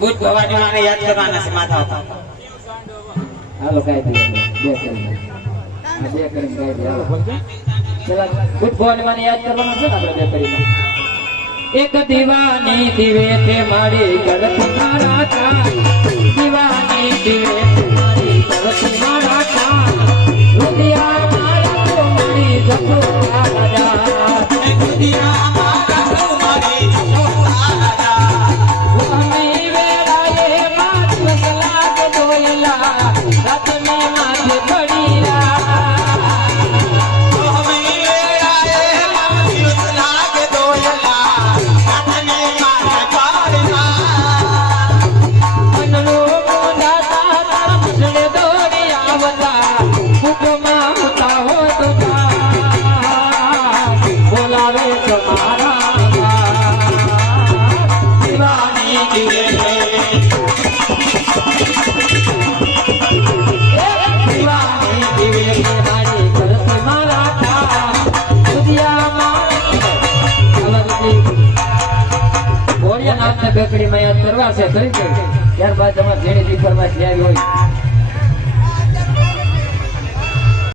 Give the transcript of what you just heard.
બુદ્ધ ભવાની માને યાદ કરવાના છે, માથા ઉપર. હાલો, કાંઈ દે બે કરીને બે કરી કાંઈ દે હાલો. બુદ્ધ ભવાની માને યાદ કરવાના છે ને આપણે બે કરી એક દીવાની દિવે તે મારી ગળત મારા દિવાની દિવે નાથને બેકડીમાં યાદ કરવા છે ત્યારબાદ તમારે જેની જી ફરમાઈશ લેવી હોય